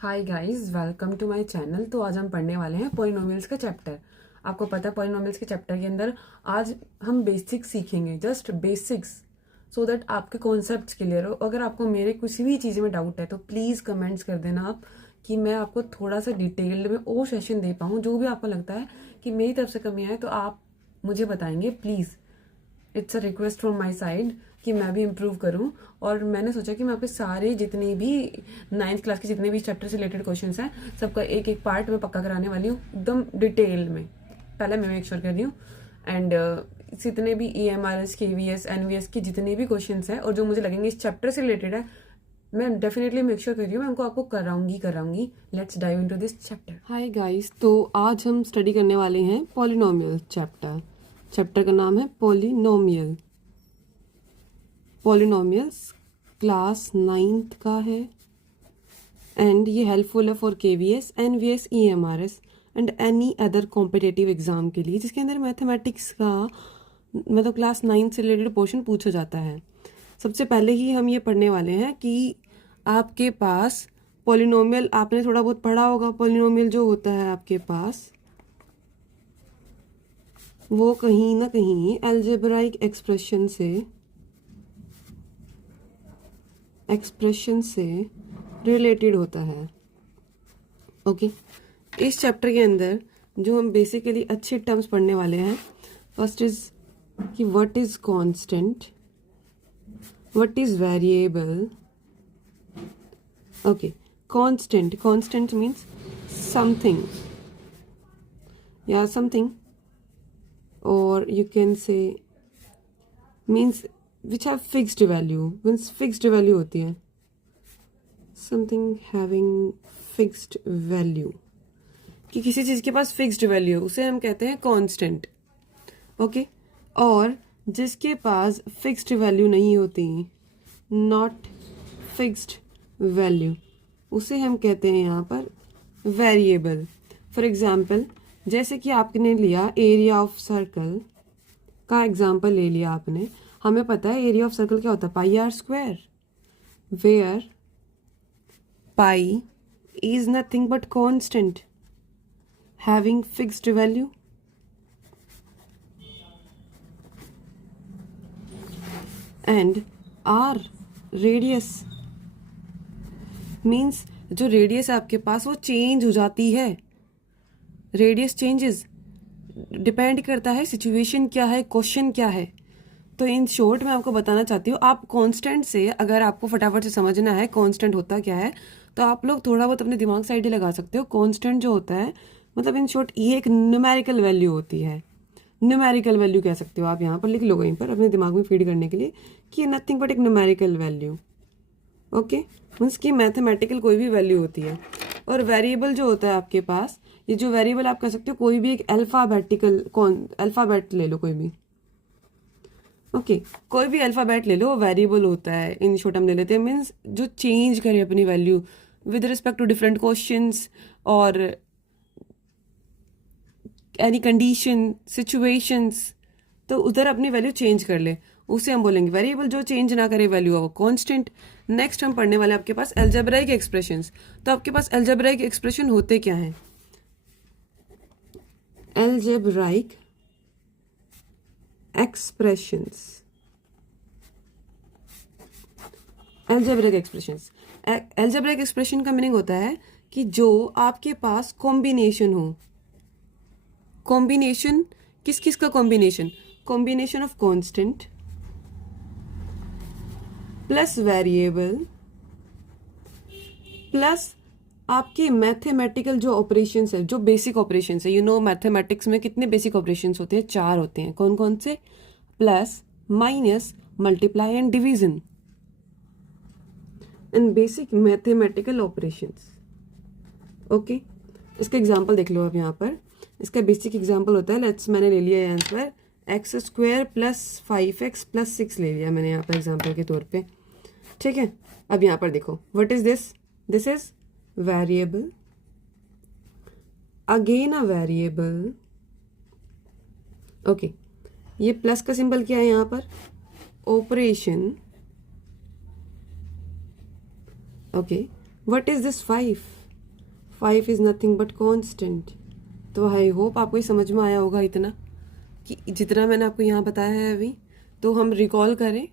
Hi guys, welcome to my channel. तो आज हम पढ़ने वाले हैं पॉलिनोमियल्स का चैप्टर। आपको पता है पॉलिनोमियल्स के चैप्टर के अंदर आज हम बेसिक्स सीखेंगे, जस्ट बेसिक्स, सो दैट आपके कॉन्सेप्ट्स क्लियर हो। अगर आपको मेरे किसी भी चीज़ में डाउट है तो प्लीज़ कमेंट्स कर देना आप, कि मैं आपको थोड़ा सा डिटेल्ड में और सेशन दे पाऊँ। जो भी आपको लगता है कि मेरी तरफ से कमी है तो आप मुझे बताएंगे please. It's a request from my side कि मैं भी इम्प्रूव करूं। और मैंने सोचा कि मैं आपके सारे जितने भी 9th क्लास के जितने भी चैप्टर से रिलेटेड क्वेश्चंस हैं सबका एक एक पार्ट में पक्का कराने वाली हूँ, एकदम डिटेल में। पहले मैं मेक श्योर कर रही हूँ। एंड जितने भी EMRS KVS NVS के जितने भी क्वेश्चंस हैं और जो मुझे लगेंगे इस चैप्टर से रिलेटेड है, मैं डेफिनेटली मेक श्योर कर रही हूँ, मैं उनको आपको कराऊंगी। Let's dive into this chapter. Hi guys, तो आज हम स्टडी करने वाले हैं पॉलिनोमियल चैप्टर। चैप्टर का नाम है पॉलिनोमियल। पॉलिनोमियल्स क्लास 9th का है एंड ये हेल्पफुल है for KVS NVS EMRS and any other competitive exam के लिए जिसके अंदर मैथमेटिक्स का मतलब क्लास 9 से रिलेटेड पोर्शन पूछा जाता है। सबसे पहले ही हम ये पढ़ने वाले हैं कि आपके पास पॉलिनोमियल, आपने थोड़ा बहुत पढ़ा होगा, पॉलिनोमियल जो होता है आपके पास वो कहीं ना कहीं अलजेब्राइक एक्सप्रेशन से रिलेटेड होता है। ओके, इस चैप्टर के अंदर जो हम बेसिकली अच्छे टर्म्स पढ़ने वाले हैं, फर्स्ट इज कि what is constant, what is variable. Okay, constant means something या समथिंग, और you can say means which have fixed value, means fixed value होती है, something having fixed value, कि किसी चीज के पास फिक्स्ड वैल्यू उसे हम कहते हैं कांस्टेंट। ओके, और जिसके पास फिक्स्ड वैल्यू नहीं होती, नॉट फिक्स्ड वैल्यू, उसे हम कहते हैं यहाँ पर वेरिएबल। फॉर एग्जाम्पल, जैसे कि आपने लिया एरिया ऑफ सर्कल का एग्जाम्पल ले लिया आपने, हमें पता है एरिया ऑफ सर्कल क्या होता है, πr², where pi is nothing but constant having fixed value. And R radius means जो रेडियस है आपके पास वो चेंज हो जाती है। रेडियस चेंजेस, डिपेंड करता है सिचुएशन क्या है, क्वेश्चन क्या है। तो इन शॉर्ट मैं आपको बताना चाहती हूँ, आप कांस्टेंट से, अगर आपको फटाफट से समझना है कांस्टेंट होता क्या है, तो आप लोग थोड़ा बहुत अपने दिमाग से आइडिया लगा सकते हो। कांस्टेंट जो होता है मतलब इन शॉर्ट ये एक न्यूमेरिकल वैल्यू होती है। न्यूमेरिकल वैल्यू कह सकते हो आप, यहाँ पर लिख लो कहीं पर अपने दिमाग में फीड करने के लिए कि नथिंग बट एक न्यूमेरिकल वैल्यू। ओके, मीन्स की मैथमेटिकल कोई भी वैल्यू होती है। और वेरिएबल जो होता है आपके पास, ये जो वेरिएबल आप कह सकते हो कोई भी एक अल्फाबेट ले लो कोई भी। ओके, कोई भी अल्फाबेट ले लो, वो वेरिएबल होता है। इन शॉर्ट हम ले लेते हैं, मीन्स जो चेंज करे अपनी value with respect to different questions और एनी कंडीशन सिचुएशंस, तो उधर अपनी वैल्यू चेंज कर ले, उसे हम बोलेंगे वेरिएबल। जो चेंज ना करे वैल्यू है वो कांस्टेंट। नेक्स्ट हम पढ़ने वाले आपके पास अलजेब्राइक एक्सप्रेशंस। तो आपके पास अलजेब्राइक एक्सप्रेशन होते क्या हैं? Algebraic expressions, algebraic expressions, algebraic expression का मीनिंग होता है कि जो आपके पास कॉम्बिनेशन हो। कॉम्बिनेशन किस किस का combination? Combination of constant plus variable plus आपके मैथमेटिकल जो ऑपरेशंस है, जो बेसिक ऑपरेशंस है। यू नो मैथमेटिक्स में कितने बेसिक ऑपरेशंस होते हैं? 4 होते हैं। कौन कौन से? Plus, minus, multiply and division and basic mathematical operations. Okay, इसका एग्जांपल देख लो आप यहाँ पर। इसका बेसिक एग्जांपल होता है, लेट्स, मैंने ले लिया आंसर x² + 5x + 6 ले लिया मैंने यहाँ पर एग्जांपल के तौर पे। ठीक है, अब यहाँ पर देखो, what is this? This is variable, again a variable. Okay, ये प्लस का सिंबल क्या है यहाँ पर? Operation. Okay, what is this 5? 5 is nothing but constant. तो आई होप आपको ये समझ में आया होगा इतना कि जितना मैंने आपको यहाँ बताया है अभी। तो हम रिकॉल करें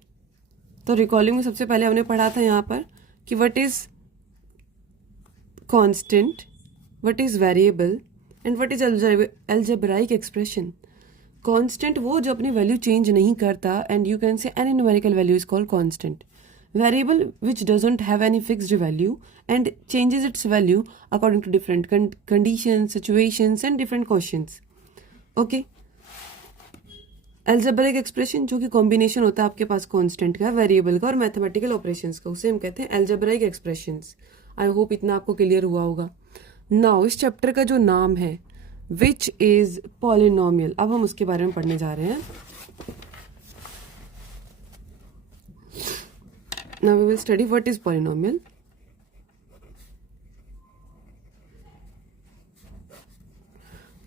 तो रिकॉलिंग में सबसे पहले हमने पढ़ा था यहाँ पर कि what is constant, what is variable and what is algebraic expression. Constant वो जो अपनी वैल्यू चेंज नहीं करता, and you can say any numerical value is called constant. Variable which doesn't have any fixed value and changes its value according to different conditions, situations and different questions. Okay. Algebraic expression जो कि combination होता है आपके पास constant का, variable का और mathematical operations का, उसे हम कहते हैं algebraic expressions. आई होप इतना आपको क्लियर हुआ होगा। नाउ इस चैप्टर का जो नाम है विच इज पॉलिनोमियल, अब हम उसके बारे में पढ़ने जा रहे हैं। Now we will study what is polynomial.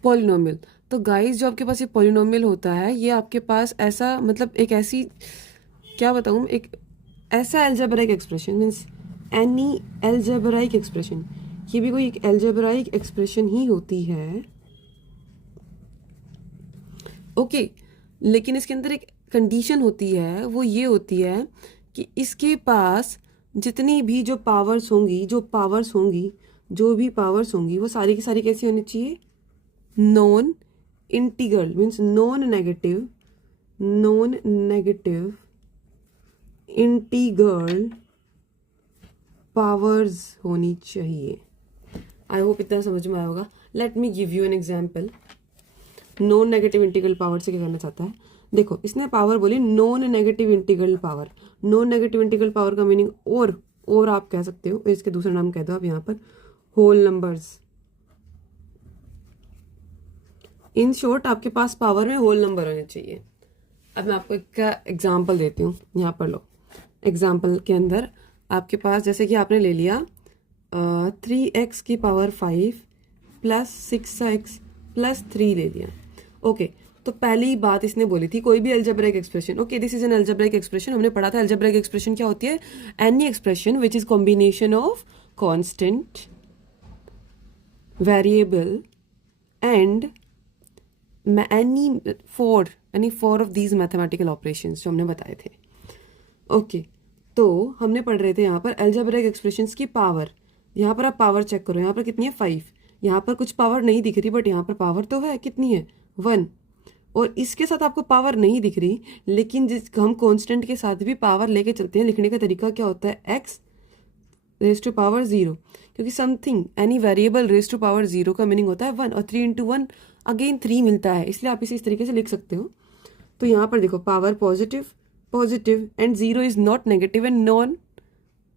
Polynomial, तो गाइस जो आपके पास ये पॉलिनोमियल होता है, ये आपके पास ऐसा मतलब एक ऐसी, क्या बताऊँ, एक ऐसा algebraic expression, means any algebraic expression, ये भी कोई एक एल्जेब्राइक एक्सप्रेशन ही होती है। ओके, लेकिन इसके अंदर एक कंडीशन होती है, वो ये होती है कि इसके पास जितनी भी जो पावर्स होंगी, जो भी पावर्स होंगी वो सारी की सारी कैसी होनी चाहिए, non integral, means non negative integral powers होनी चाहिए। आई होप इतना समझ में आया होगा। Let me give you an example. Non negative integral power से क्या कहना चाहता है, देखो इसने पावर बोली non negative integral power. Non negative integral power का मीनिंग और आप कह सकते हो, इसके दूसरा नाम कह दो आप यहाँ पर, होल नंबर्स। इन शॉर्ट आपके पास पावर में होल नंबर होने चाहिए। अब मैं आपको एक एग्जाम्पल देती हूँ, यहाँ पर लो। एग्जाम्पल के अंदर आपके पास जैसे कि आपने ले लिया 3x की पावर 5 प्लस 6x प्लस 3 ले लिया। ओके, तो पहली बात इसने बोली थी कोई भी algebraic expression, okay this is an algebraic expression. हमने पढ़ा था अलजेब्राइक एक्सप्रेशन क्या होती है, any expression which is combination of constant, variable and any four of these mathematical operations जो हमने बताए थे। ओके, तो हमने पढ़ रहे थे यहाँ पर अलजेब्राइक एक्सप्रेशंस की पावर। यहाँ पर आप पावर चेक करो, यहाँ पर कितनी है 5, यहाँ पर कुछ पावर नहीं दिख रही बट यहाँ पर पावर तो है, कितनी है 1, और इसके साथ आपको पावर नहीं दिख रही, लेकिन जिस हम कांस्टेंट के साथ भी पावर लेके चलते हैं। लिखने का तरीका क्या होता है, x रेज टू पावर 0, क्योंकि something any variable raise to power 0 का मीनिंग होता है 1, और 3 into 1 अगेन 3 मिलता है, इसलिए आप इसे इस तरीके से लिख सकते हो। तो यहाँ पर देखो power positive and 0 is not negative and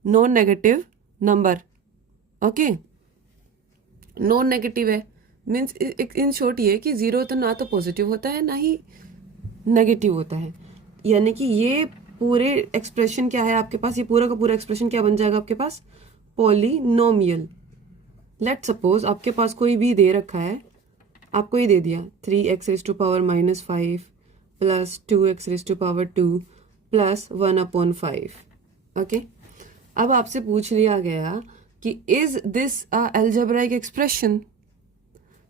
non negative number. Okay, non negative है मीन्स इन शॉर्ट ये कि 0 तो ना तो पॉजिटिव होता है ना ही नेगेटिव होता है, यानी कि ये पूरे एक्सप्रेशन क्या है आपके पास, ये पूरा का पूरा एक्सप्रेशन क्या बन जाएगा आपके पास, पॉलिनोमियल। लेट सपोज आपके पास कोई भी दे रखा है, आपको ये दे दिया 3x raise to power -5 plus 2x raise to power 2 plus 1/5। Okay, अब आपसे पूछ लिया गया कि is this a algebraic expression,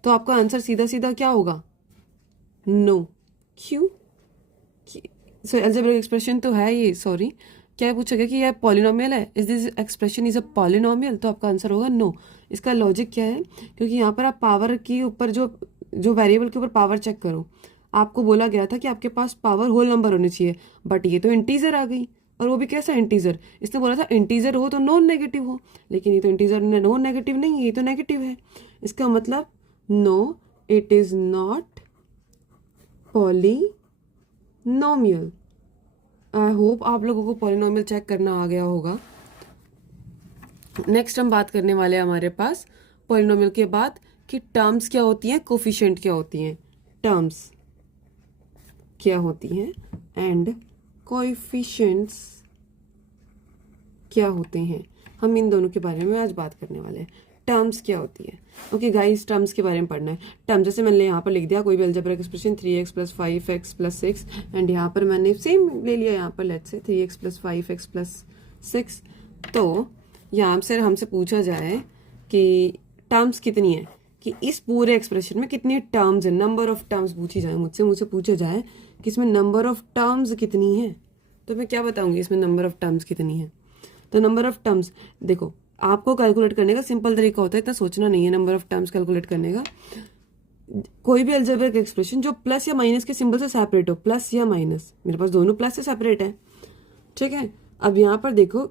तो आपका आंसर सीधा सीधा क्या होगा, नो। क्यों, सो अलजेब्राइक एक्सप्रेशन तो है ये, सॉरी क्या पूछा गया कि यह पॉलिनोमियल है, is this expression is a polynomial, तो आपका आंसर होगा नो। इसका लॉजिक क्या है, क्योंकि यहाँ पर आप पावर के ऊपर जो वेरिएबल के ऊपर पावर चेक करो, आपको बोला गया था कि आपके पास पावर होल नंबर होनी चाहिए, बट ये तो इंटीजर आ गई, और वो भी कैसा इंटीजर, इसने बोला था इंटीजर हो तो नॉन नेगेटिव हो, लेकिन ये तो इंटीजर नॉन नेगेटिव नहीं है, ये तो नेगेटिव है। इसका मतलब no, it is not polynomial. I hope आप लोगों को पॉलिनोमियल चेक करना आ गया होगा। नेक्स्ट हम बात करने वाले हैं हमारे पास पॉलिनोमियल के बाद कि टर्म्स क्या होती हैं, कोफिशिएंट क्या होती हैं, टर्म्स क्या होती हैं एंड कोएफिशिएंट्स क्या होते हैं। हम इन दोनों के बारे में आज बात करने वाले हैं। टर्म्स क्या होती है, ओके गाइस, टर्म्स के बारे में पढ़ना है। टर्म जैसे मैंने यहाँ पर लिख दिया कोई भी algebraic expression 3x plus 5x plus 6, and यहाँ पर मैंने सेम ले लिया, यहाँ पर let's say 3x plus 5x plus 6। तो यहाँ से हमसे पूछा जाए कि टर्म्स कितनी है, कि इस पूरे एक्सप्रेशन में कितनी टर्म्स है, नंबर ऑफ टर्म्स पूछी जाए मुझसे पूछा जाए कि इसमें नंबर ऑफ टर्म्स कितनी है, तो मैं क्या बताऊंगी इसमें नंबर ऑफ टर्म्स कितनी है। तो नंबर ऑफ टर्म्स देखो, आपको कैलकुलेट करने का सिंपल तरीका होता है, इतना सोचना नहीं है नंबर ऑफ टर्म्स कैलकुलेट करने का। कोई भी अलजेब्रिक एक्सप्रेशन जो प्लस या माइनस के सिंबल से सेपरेट हो, प्लस या माइनस, मेरे पास दोनों प्लस से सेपरेट है, ठीक है। अब यहाँ पर देखो,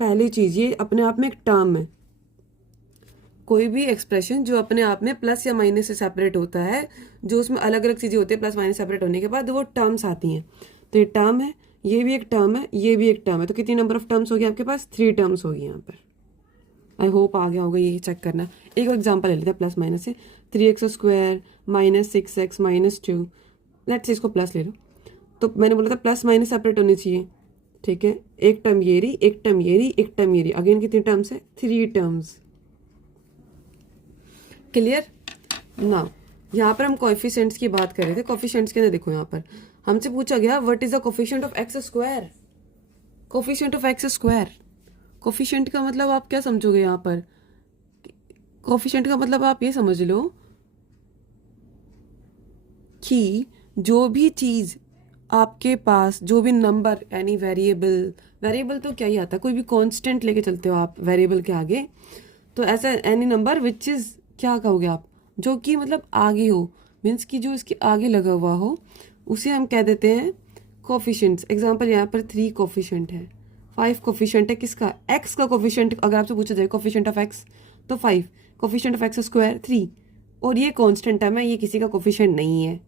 पहली चीज ये अपने आप में एक टर्म है। कोई भी एक्सप्रेशन जो अपने आप में प्लस या माइनस से सेपरेट होता है, जो उसमें अलग अलग चीजें होती है प्लस माइनस सेपरेट होने के बाद, वो टर्म्स आती हैं। तो ये टर्म है, ये भी एक टर्म है, ये भी एक टर्म है, तो कितनी नंबर ऑफ टर्म्स होगी आपके पास, 3 टर्म्स होगी यहाँ पर। आई होप आ गया होगा, ये चेक करना। एक एग्जाम्पल ले लेते हैं प्लस माइनस से, 3x² minus 6x minus 2, let's say इसको प्लस ले लो। तो मैंने बोला था प्लस माइनस सेपरेट होनी चाहिए, ठीक है। एक टर्म ये रही, एक टर्म ये रही, एक टर्म ये रही, अगेन कितनी टर्म्स है, 3 टर्म्स। क्लियर ना। यहाँ पर हम कोएफिशिएंट्स की बात कर रहे थे। कोएफिशिएंट्स के अंदर देखो, यहाँ पर हमसे पूछा गया what is the coefficient of x²। Coefficient of x², coefficient का मतलब आप क्या समझोगे यहाँ पर, कोएफिशिएंट का मतलब आप ये समझ लो कि जो भी चीज आपके पास, जो भी नंबर यानी वेरिएबल, वेरिएबल तो क्या ही आता है, कोई भी कांस्टेंट लेके चलते हो आप वेरिएबल के आगे, तो ऐसा एनी नंबर विच इज, क्या कहोगे आप, जो कि मतलब आगे हो, मीन्स कि जो इसके आगे लगा हुआ हो, उसे हम कह देते हैं कोफिशिएंट्स। एग्जांपल यहाँ पर 3 कोफिशिएंट है, 5 कोफिशिएंट है किसका, x का कोफिशिएंट। अगर आपसे पूछा जाए कोफिशिएंट ऑफ x तो 5, कोफिशिएंट ऑफ x² 3, और ये कांस्टेंट टर्म है, ये किसी का कोफिशिएंट नहीं है।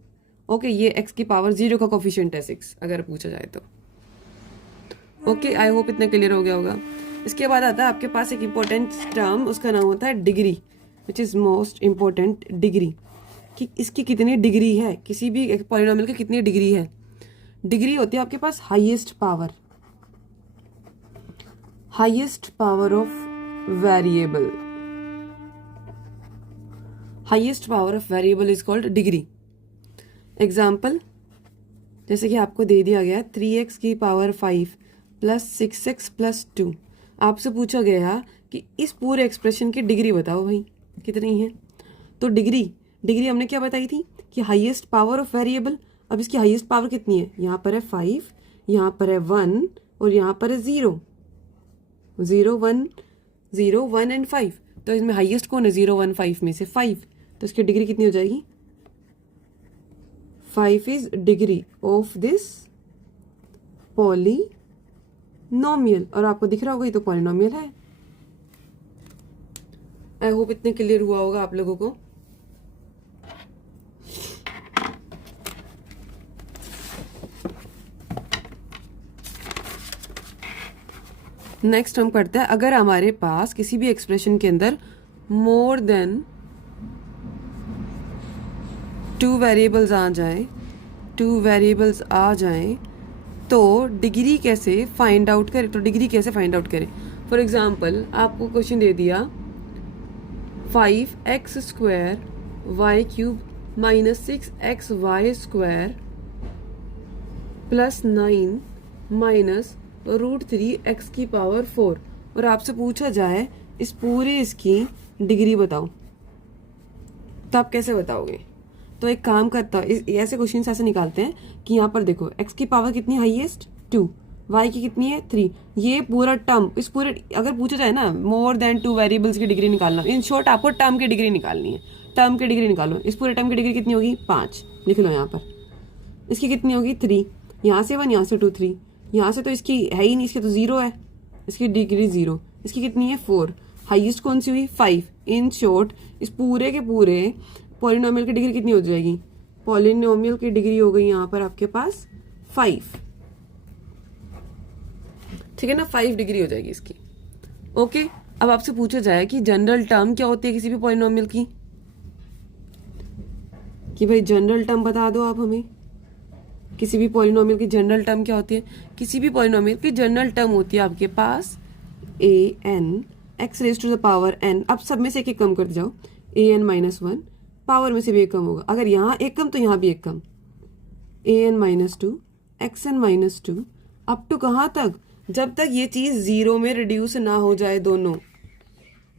ओके, ये x की पावर 0 का कोफिशिएंट है 6, अगर पूछा जाए तो। ओके, आई होप इतना क्लियर हो गया होगा। इसके बाद आता है आपके पास एक इंपॉर्टेंट टर्म, उसका नाम होता है degree, which is most important. Degree, कि इसकी कितनी डिग्री है, किसी भी पॉलिनोमियल की कितनी डिग्री है। डिग्री होती है आपके पास highest power, highest power of variable. Highest power of variable is called degree. Example जैसे कि आपको दे दिया गया 3x की पावर 5 प्लस 6x प्लस 2। आपसे पूछा गया कि इस पूरे एक्सप्रेशन की डिग्री बताओ भाई कितनी है। तो डिग्री हमने क्या बताई थी कि हाईएस्ट पावर ऑफ वेरिएबल। अब इसकी हाईएस्ट पावर कितनी है, यहाँ पर है 5, यहाँ पर है 1 और यहाँ पर है 0, 0 1 एंड 5। तो इसमें हाईएस्ट कौन है, 0 1 5 में से 5, तो इसकी डिग्री कितनी हो जाएगी, 5 is degree of this polynomial. और आपको दिख रहा होगा ये तो पॉलिनोमियल है। आई होप इतने क्लियर हुआ होगा आप लोगों को। नेक्स्ट हम करते हैं, अगर हमारे पास किसी भी एक्सप्रेशन के अंदर मोर देन 2 वेरिएबल्स आ जाएं तो डिग्री कैसे फाइंड आउट करें। फॉर एग्जाम्पल आपको क्वेश्चन दे दिया 5x² y³ minus 6xy² plus 9 minus √3x की पावर 4, और आपसे पूछा जाए इस पूरे इसकी डिग्री बताओ, तो आप कैसे बताओगे। तो एक काम करता है, ऐसे क्वेश्चन ऐसे निकालते हैं कि यहाँ पर देखो x की पावर कितनी हाईएस्ट 2, y की कितनी है 3, ये पूरा टर्म, इस पूरे अगर पूछा जाए ना मोर देन 2 वेरिएबल्स की डिग्री निकालना, इन शॉर्ट आपको टर्म की डिग्री निकालनी है। टर्म की डिग्री निकालो, इस पूरे टर्म की डिग्री कितनी होगी 5, लिख लो यहाँ पर। इसकी कितनी होगी 3, यहाँ से 1, यहाँ से 2 3, यहाँ से तो इसकी है ही नहीं, इसकी तो 0 है, इसकी डिग्री 0। इसकी कितनी है 4, हाईएस्ट कौन सी हुई 5। इन शॉर्ट इस पूरे के पूरे पॉलिनोमियल की डिग्री कितनी हो जाएगी, पॉलिनोमियल की डिग्री हो गई यहाँ पर आपके पास 5, ठीक है ना, 5 डिग्री हो जाएगी इसकी। ओके, अब आपसे पूछा जाए कि जनरल टर्म क्या होती है किसी भी पॉलिनोमियल की, कि भाई जनरल टर्म बता दो आप हमें, किसी भी पॉलिनोमियल की जनरल टर्म क्या होती है। किसी भी पॉलिनोमियल की जनरल टर्म होती है आपके पास an x⁻n। अब सब में से एक कम करते जाओ, an-1, पावर में से भी एक कम होगा, अगर यहाँ एक कम तो यहाँ भी एक कम, an-2 xn-2 अप टू कहाँ तक, जब तक ये चीज 0 में रिड्यूस ना हो जाए दोनों,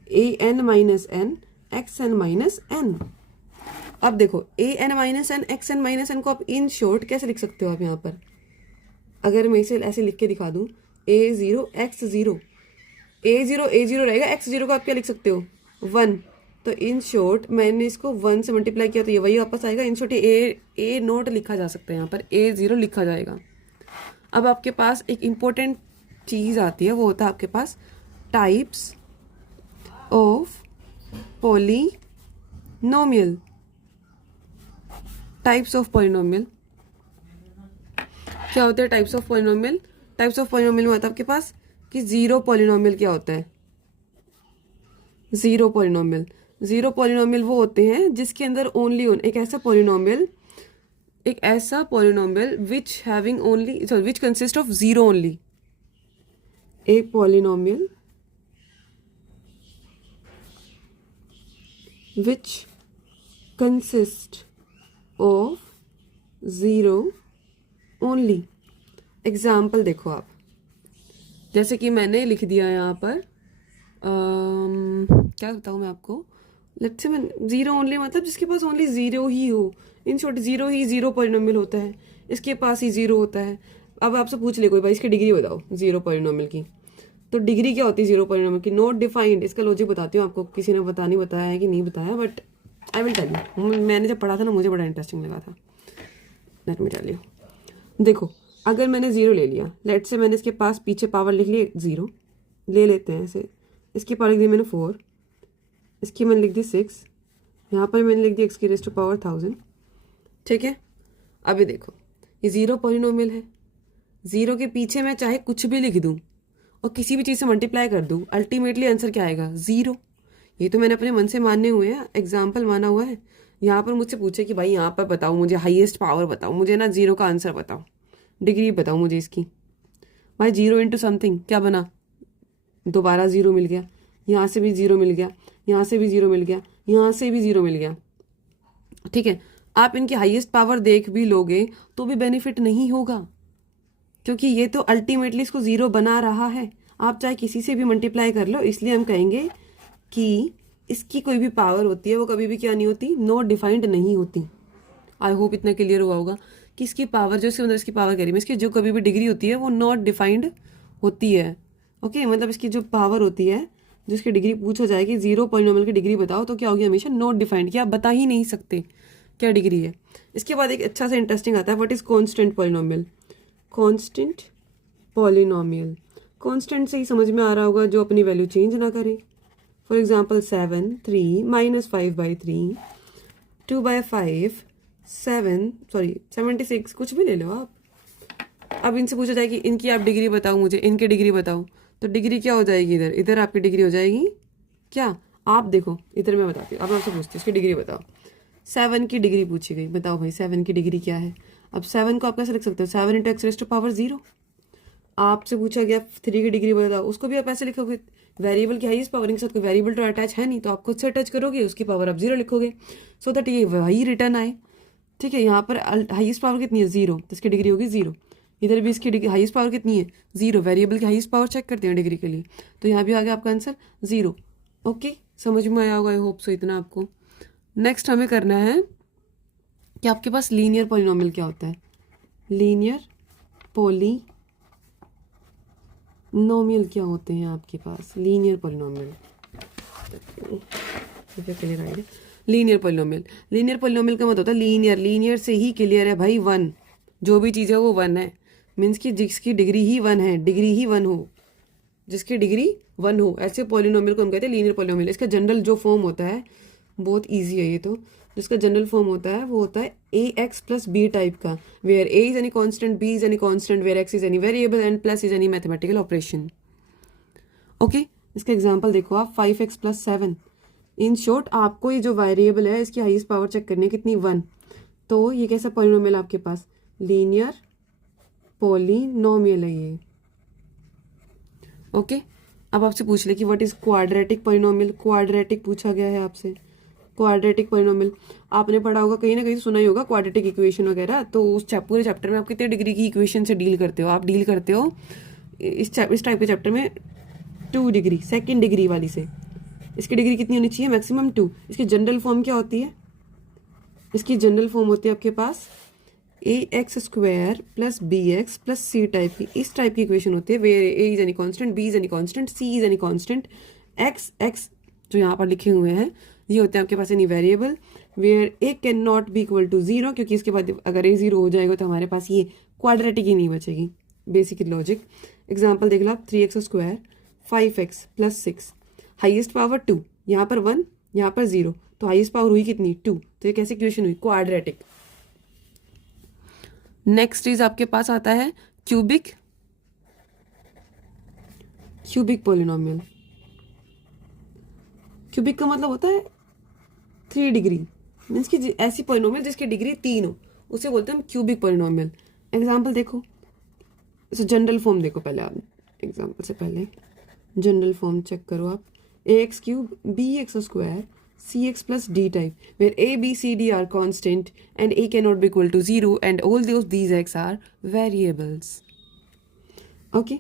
an-n x N minus N. अब देखो A N minus N X N minus N को आप इन शॉर्ट कैसे लिख सकते हो आप यहाँ पर, अगर मैं इसे ऐसे लिख के दिखा दूँ ए जीरो एक्स जीरो, ए जीरो रहेगा, एक्स जीरो को आप क्या लिख सकते हो 1, तो इन शॉर्ट मैंने इसको 1 से मल्टीप्लाई किया तो ये वही वापस आएगा। इन शॉर्ट ए नोट लिखा जा सकता है, यहाँ पर ए जीरो लिखा जाएगा। अब आपके पास एक इम्पोर्टेंट चीज़ आती है, वो होता है आपके पास types of polynomial. Types of polynomial क्या होते हैं? Types of polynomial, types of polynomial में आता है आपके पास कि जीरो पॉलिनोमियल क्या होता है? जीरो पॉलिनोमियल, जीरो पॉलिनोमियल वो होते हैं जिसके अंदर ओनली एक ऐसा polynomial which having only which consist of zero only. एक polynomial which consist of zero only. Example देखो आप, जैसे कि मैंने लिख दिया यहाँ पर क्या बताऊँ मैं आपको, लेट्स से मैं जीरो ओनली मतलब जिसके पास ओनली जीरो ही हो। In short zero he zero polynomial होता है, इसके पास ही जीरो होता है। अब आपसे पूछ ले कोई भाई इसकी डिग्री बताओ जीरो पॉलिनोमियल की, तो डिग्री क्या होती है जीरो पॉलिनोमियल की? Not defined. इसका लॉजिक बताती हूँ आपको, किसी ने नहीं बताया है कि नहीं बताया, but I will tell you. मैंने जब पढ़ा था ना मुझे बड़ा इंटरेस्टिंग लगा था। Let me tell you. देखो अगर मैंने जीरो ले लिया, लेट्स से मैंने इसके पास पीछे पावर लिख ली जीरो, ले लेते हैं ऐसे, इसकी पावर लिख दी मैंने 4, इसकी मैंने लिख दी 6, यहाँ पर मैंने लिख दी एक्स की रेज़ टू पावर 1000। ठीक है, अभी देखो ये जीरो पॉलिनोमियल है, जीरो के पीछे मैं चाहे कुछ भी लिख दूँ और किसी भी चीज़ से मल्टीप्लाई कर दूँ, अल्टीमेटली आंसर क्या आएगा? जीरो। ये तो मैंने अपने मन से मानने हुए हैं, एग्जाम्पल माना हुआ है। यहाँ पर मुझसे पूछे कि भाई यहाँ पर बताओ मुझे हाईएस्ट पावर बताओ, मुझे ना जीरो का आंसर बताओ, डिग्री बताओ मुझे इसकी। भाई जीरो इंटू समथिंग क्या बना? दोबारा जीरो मिल गया, यहाँ से भी जीरो मिल गया, यहाँ से भी जीरो मिल गया, यहाँ से भी जीरो मिल गया। ठीक है, आप इनकी हाईएस्ट पावर देख भी लोगे तो भी बेनिफिट नहीं होगा, क्योंकि ये तो अल्टीमेटली इसको जीरो बना रहा है। आप चाहे किसी से भी मल्टीप्लाई कर लो, इसलिए हम कहेंगे कि इसकी कोई भी पावर होती है वो कभी भी क्या नहीं होती? नॉट डिफाइंड नहीं होती। आई होप इतना क्लियर हुआ होगा कि इसकी पावर जो इसके अंदर इसकी पावर कह रही है, इसकी जो कभी भी डिग्री होती है वो नॉट डिफाइंड होती है। ओके, मतलब इसकी जो पावर होती है, जिसकी डिग्री पूछा जाए कि जीरो पॉलिनोमियल की डिग्री बताओ, तो क्या होगी? हमेशा नॉट डिफाइंड, कि आप बता ही नहीं सकते क्या डिग्री है। इसके बाद एक अच्छा सा इंटरेस्टिंग आता है, what is constant polynomial. Constant polynomial, constant से ही समझ में आ रहा होगा जो अपनी वैल्यू चेंज ना करे। फॉर एग्जाम्पल 7 3 -5/3 2/5 76, कुछ भी ले लो आप। अब इनसे पूछा जाए कि इनकी आप डिग्री बताओ मुझे, इनकी डिग्री बताओ, तो डिग्री क्या हो जाएगी? इधर आपकी डिग्री हो जाएगी क्या? आप देखो इधर मैं बताती हूँ। अब मैं आपसे पूछती हूँ इसकी डिग्री बताओ। 7 की डिग्री पूछी गई, बताओ भाई 7 की डिग्री क्या है? अब 7 को आप कैसे लिख सकते हो? 7 × x⁻�0। आपसे पूछा गया 3 की डिग्री बताओ, उसको भी आप ऐसे लिखोगे, वेरिएबल की हाईएस्ट पावर के साथ कोई वेरिएबल तो अटैच है नहीं, तो आप खुद से अटैच करोगे, उसकी पावर आप 0 लिखोगे, सो दैट ये वही रिटर्न आए। ठीक है, यहाँ पर हाईएस्ट पावर कितनी है? 0, तो इसकी डिग्री होगी 0। इधर भी इसकी डिग्री हाईएस्ट पावर कितनी है? 0। वेरिएबल की हाईएस्ट पावर चेक करते हैं डिग्री के लिए, तो यहाँ भी आ गया आपका आंसर 0। ओके, समझ में आया होगा, आई होप सो इतना आपको। नेक्स्ट हमें करना है कि आपके पास लीनियर पॉलिनोमियल क्या होता है। लीनियर पॉलिनोमियल क्या होते हैं आपके पास? लीनियर पॉलिनोमियल, क्लियर आएगा। लीनियर पॉलिनोमियल, लीनियर पॉलिनोमियल का मतलब होता है लीनियर, लीनियर से ही क्लियर है भाई 1, जो भी चीज़ है वो 1 है, मीन्स कि जिसकी डिग्री ही 1 है, डिग्री ही 1 हो, जिसकी डिग्री 1 हो, ऐसे पॉलिनोमियल को हम कहते हैं लीनियर पॉलिनोमियल। इसका जनरल जो फॉर्म होता है बहुत ईजी है ये तो, जिसका जनरल फॉर्म होता है वो होता है ax + b टाइप का, where a is any constant, b is any constant, where x is any variable and plus is any mathematical operation. Okay, इसका एग्जांपल देखो आप, 5x + 7। इन शॉर्ट आपको ये जो वेरिएबल है इसकी हाईएस्ट पावर चेक करनी है, कितनी? 1। तो ये कैसा पॉलिनोमियल आपके पास? लीनियर पॉलिनोमियल है ये। ओके, अब आपसे पूछ ले कि what is quadratic polynomial. Quadratic पूछा गया है आपसे, क्वाड्रेटिक पॉलिनोमियल आपने पढ़ा होगा, कहीं ना कहीं सुना ही होगा क्वाड्रेटिक इक्वेशन वगैरह। तो उस पूरे चैप्टर में आप कितने डिग्री की इक्वेशन से डील करते हो? आप डील करते हो इस टाइप के चैप्टर में 2 डिग्री, सेकेंड डिग्री वाली से। इसकी डिग्री कितनी होनी चाहिए, मैक्सिमम 2। इसकी जनरल फॉर्म क्या होती है, इसकी जनरल फॉर्म होती है आपके पास ax² plus bx plus c type की, इस टाइप की इक्वेशन होती है where a is any constant, b is any constant, c is any constant, x जो यहाँ पर लिखे हुए हैं ये होते हैं आपके पास any variable where a can not be equal to 0, क्योंकि इसके बाद अगर a 0 हो जाएगा तो हमारे पास ये क्वाड्रेटिक ही नहीं बचेगी। बेसिक लॉजिक एग्जाम्पल देख लो आप, 3x² 5x plus 6, highest power 2, यहाँ पर 1 यहाँ पर 0, तो हाइएस्ट पावर हुई कितनी 2, तो ये कैसी इक्वेशन हुई, क्वाड्रेटिक। नेक्स्ट इज आपके पास आता है क्यूबिक पॉलिनोमियल। क्यूबिक का मतलब होता है 3 डिग्री, मीन्स कि ऐसी पॉलिनोमियल जिसकी डिग्री 3 हो उसे बोलते हैं हम क्यूबिक पॉलिनोमियल। एग्जाम्पल देखो, जनरल फॉर्म देखो पहले आप, एग्जाम्पल से पहले जनरल फॉर्म चेक करो आप, ax³ bx² cx plus d type where a, b, c, d are constant and a cannot be equal to 0 and all these x are variables. Okay,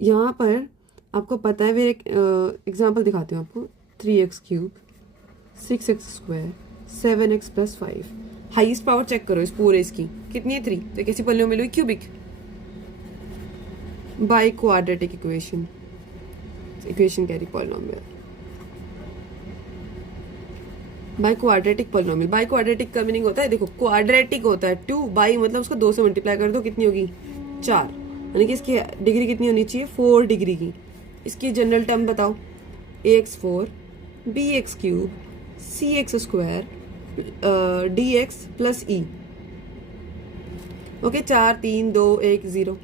यहाँ पर आपको पता है, वे एक एग्जाम्पल दिखाती हूँ आपको, 3x³ 6x² 7x plus 5, highest power check करो इस पूरे इसकी कितनी है 3, तो कैसी पॉलिनोमियल हुई, cubic by quadratic equation carry polynomial by quadratic polynomial. By quadratic का मीनिंग होता है, देखो क्वाड्रेटिक होता है 2 बाई मतलब उसको 2 से मल्टीप्लाई कर दो, कितनी होगी 4, यानी कि इसकी डिग्री कितनी होनी चाहिए 4 डिग्री की। इसकी जनरल टर्म बताओ, ax4 bx³ cx² dx plus e। Okay, 4 3 2 1 0।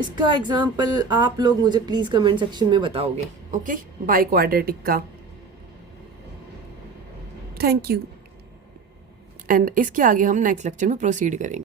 इसका एग्जाम्पल आप लोग मुझे प्लीज कमेंट सेक्शन में बताओगे। ओके, बाय क्वाड्रेटिक का। Thank you. एंड इसके आगे हम नेक्स्ट लेक्चर में प्रोसीड करेंगे।